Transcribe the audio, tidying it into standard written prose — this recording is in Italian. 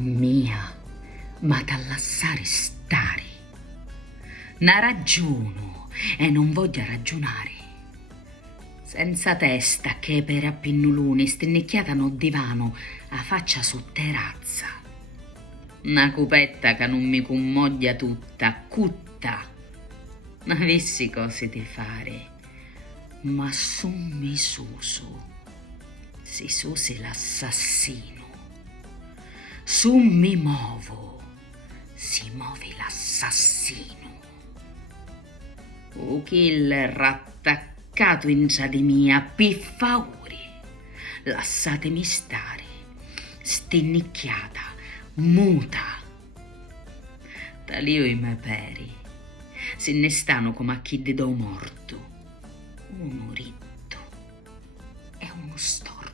mia, ma t'allassare stare. Na ragiono e non voglio ragionare. Senza testa che per a pinnuluni stinnicchiata no divano a faccia su terrazza. Una cupetta che non mi cummoglia tutta, cutta. Avessi cose di fare, ma summi susu. Si susi l'assassino. Su mi muovo, si muove l'assassino. O killer attaccato in già di mia, piffauri, lasciatemi stare, stinnicchiata, muta. Talio i miei peri, se ne stanno come a chi di do morto, uno ritto e uno storto.